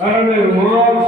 Para meu irmão,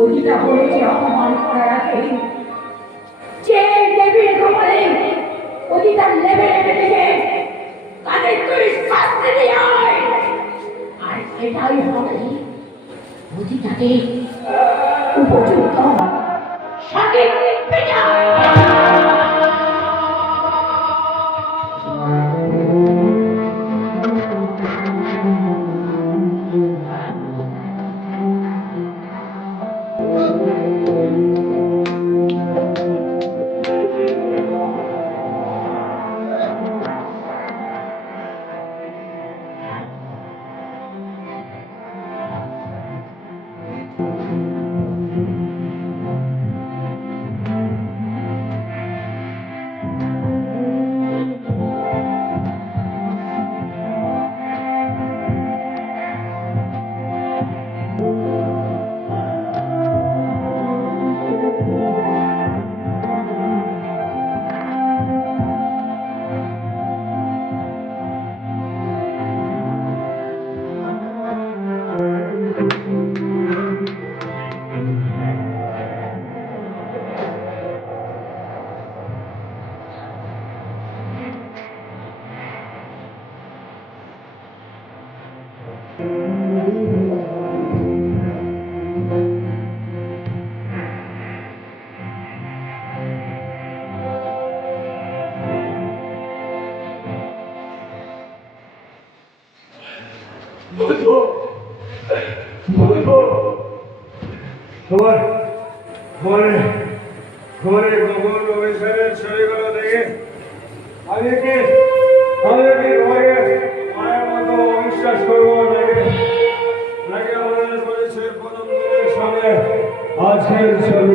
প্রতিটা বলেছে অপমান করার যে দেবীর কমলে প্রতিটার নেবে পেটেছে তাদের তুই শাস্তি দিয়ে আর এটাই হবে প্রতিটাকে উপযুক্ত সঠিক 我走。তোমার তোমার এই গোপন অভিশাপের ছবিগুলো দেখে আমি কি? আমি কি? তোমাকে মায়ের মতো অবিশ্বাস করব নাকি নাকি আমাদের পরিচয় প্রথম দিনের সঙ্গে? আজকের ছবি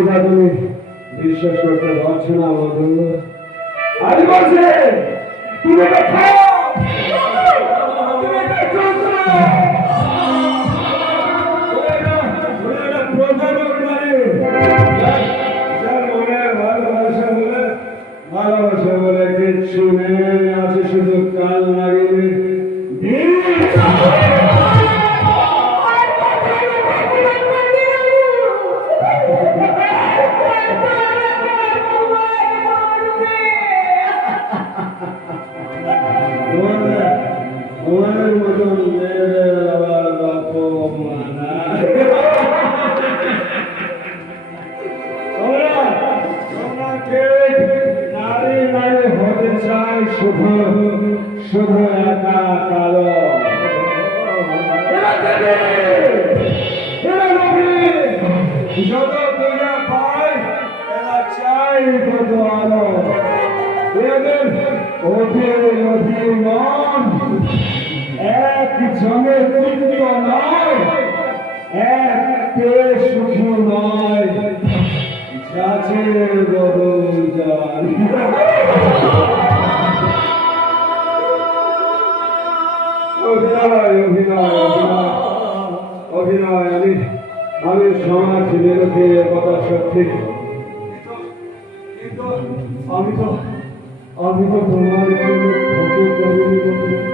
না তুমি বিশ্বাস করতে পারছ না আমার জন্য। আমি বলছি তুমি এটা যত দুনিয়া পায়, এরা চাই তত আলো। এদের এক জমে নয় এক পেয়ে সুখী নয় যাচের বদল অভিনয় অভিনয় অভিনয়। আমি সমাজ বিরোধী কথা সত্যি। আমি তো আমি তো তোমার কোনো ক্ষতি করিনি।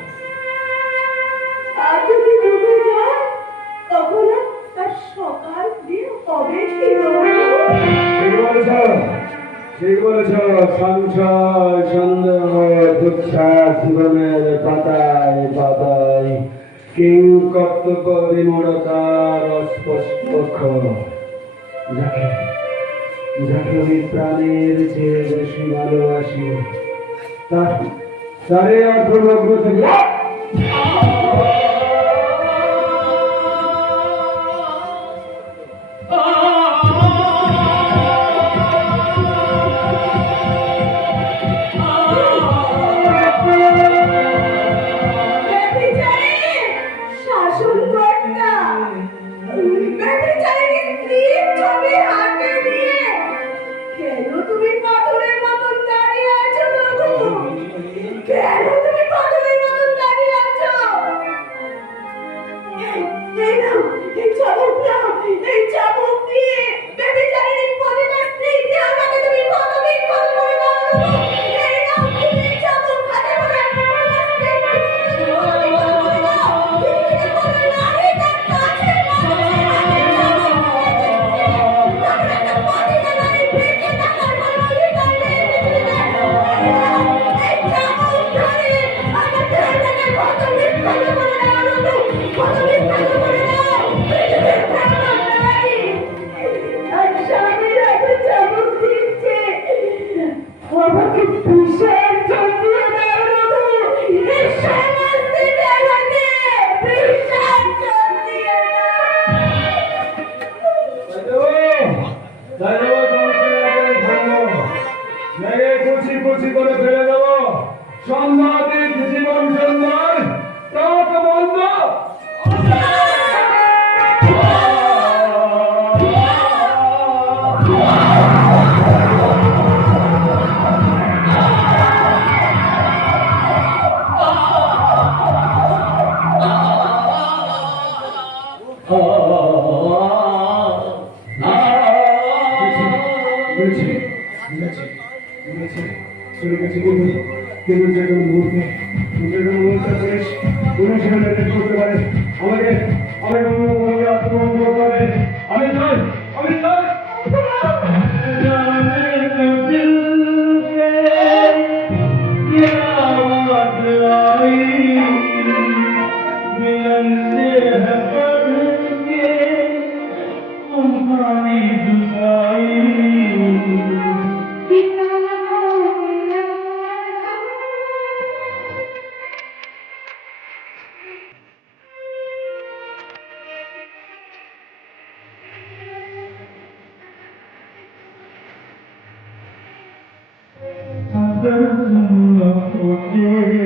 অস্পষ্ট অক্ষর। যাকে যাকে আমি প্রাণের চেয়ে বেশি ভালোবাসি তার তারে অর্থলগ্ন থেকে সম্মানের জীবন সম্মান তার বন্ধ 그렇지 그렇지 그렇지 그렇지 কিন্তু যে কোনো মুহূর্তে, যে কোনো মুহূর্তে পুলিশ পুলিশ সেখানে করতে পারে। আমাদের আমাদের আত্মগ্রহণ করতে পারে। আমি চাই আমি চাই Allahu Akbar